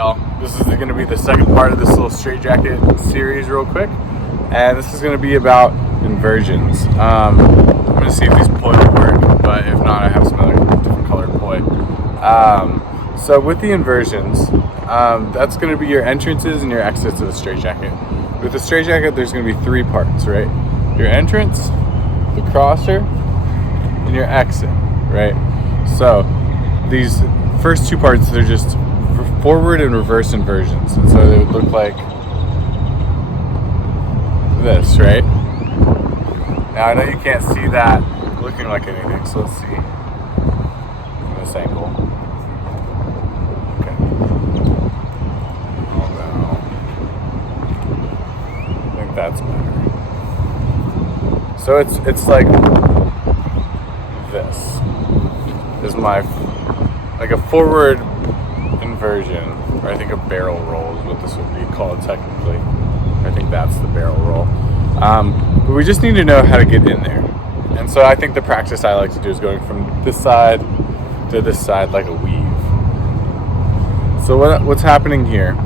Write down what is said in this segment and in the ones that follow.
y'all. This is going to be the second part of this little straitjacket series real quick. And this is going to be about inversions. I'm going to see if these poi will work, but if not, I have some other different colored poi. So with the inversions, that's going to be your entrances and your exits of the straitjacket. With the straitjacket, there's going to be three parts, right? Your entrance, the crosser, and your exit, right? So these first two parts, they're just forward and reverse inversions. And so they would look like this, right? Now I know you can't see that looking like anything, so let's see from this angle. Okay. Oh no. I think that's better. So it's like this is my like a forward inversion, or I think a barrel roll is what this would be called technically. I think that's the barrel roll. But we just need to know how to get in there. And so I think the practice I like to do is going from this side to this side like a weave. So what's happening here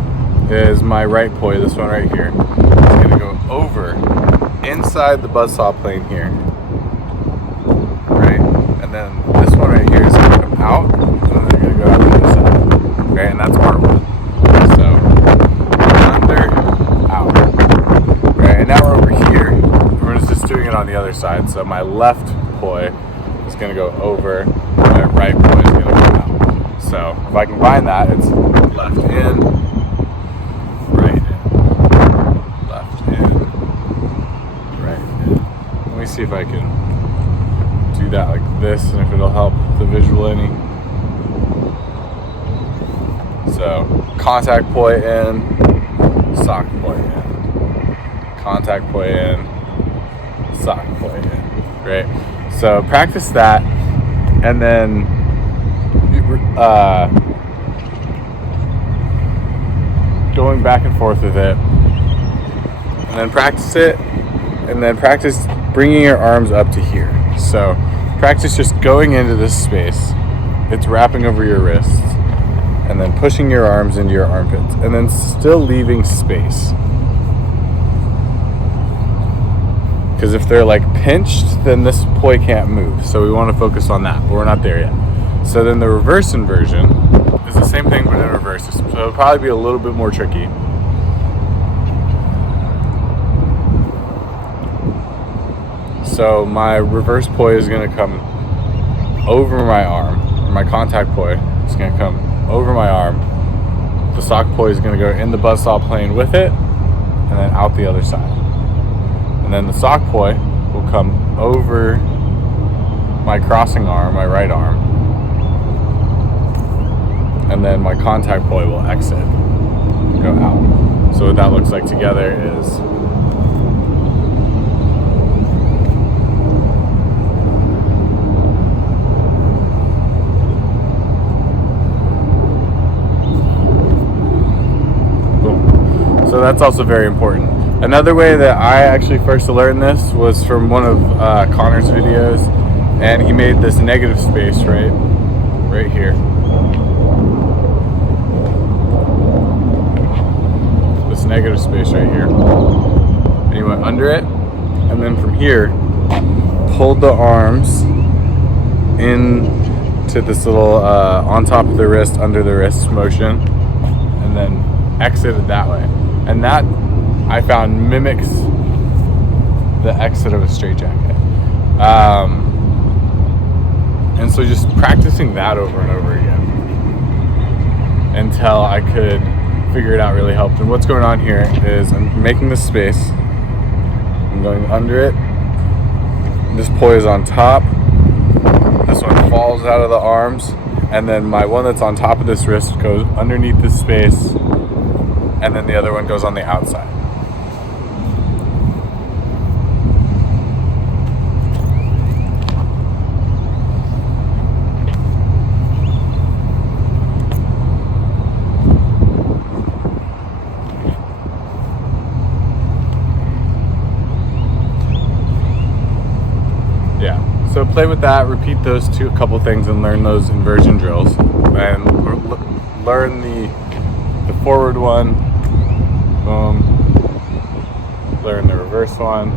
is my right poi, this one right here, is going to go over inside the buzzsaw plane here, right? And then this one right here is going to come out, and then they're going to go out the other side, right? And that's part one. So under, out, right? And now we're over here. We're just doing it on the other side. So my left poi is going to go over, my right poi is going to go out. So if I combine that, it's left in, right in, left in, right in. Let me see if I can do that like this, and if it'll help the visual any. So contact poi in, sock poi in, contact poi in, sock poi in, right? So practice that, and then going back and forth with it, and then practice it, and then practice bringing your arms up to here. So practice just going into this space. It's wrapping over your wrists, and then pushing your arms into your armpits, and then still leaving space. Because if they're like pinched, then this poi can't move. So we want to focus on that, but we're not there yet. So then the reverse inversion is the same thing, but in reverse. So it'll probably be a little bit more tricky. So my reverse poi is going to come over my arm, or my contact poi is going to come over my arm. The sock poi is going to go in the buzzsaw plane with it, and then out the other side. And then the sock poi will come over my crossing arm, my right arm, and then my contact poi will exit and go out. So what that looks like together is boom. So that's also very important. Another way that I actually first learned this was from one of Connor's videos, and he made this negative space right here. This negative space right here. And he went under it, and then from here, pulled the arms in to this little on top of the wrist, under the wrist motion, and then exited that way. And that, I found, mimics the exit of a straitjacket. And so just practicing that over and over again until I could figure it out really helped. And what's going on here is I'm making this space. I'm going under it. This poi is on top. This one falls out of the arms. And then my one that's on top of this wrist goes underneath this space. And then the other one goes on the outside. Yeah, so play with that, repeat those couple things and learn those inversion drills, and learn the the forward one. Boom. Learn the reverse one.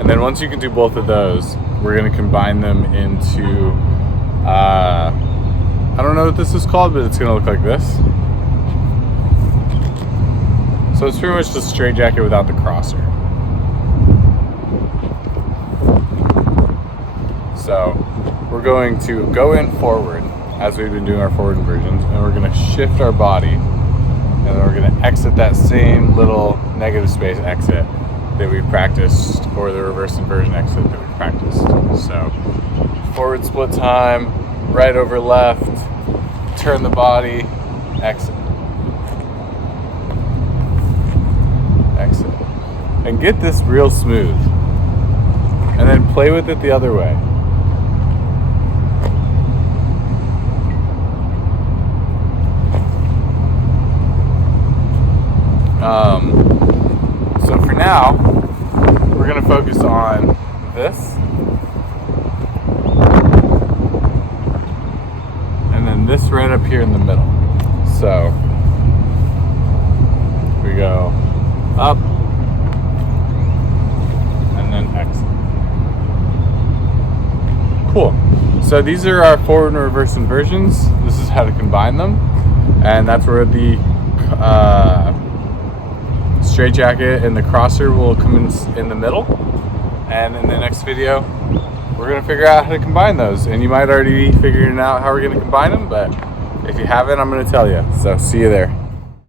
And then once you can do both of those, we're going to combine them into, I don't know what this is called, but it's going to look like this. So it's pretty much just a straight jacket without the crosser. So we're going to go in forward as we've been doing our forward inversions, and we're going to shift our body, and then we're going to exit that same little negative space exit that we practiced, or the reverse inversion exit that we practiced. So forward split time, right over left, turn the body, exit. Exit. And get this real smooth. And then play with it the other way. So for now, we're going to focus on this. And then this right up here in the middle. So we go up and then exit. Cool. So these are our forward and reverse inversions. This is how to combine them. And that's where the straight jacket and the crosser will come in the middle. And in the next video, we're going to figure out how to combine those. And you might already be figuring out how we're going to combine them, but if you haven't, I'm going to tell you. So see you there.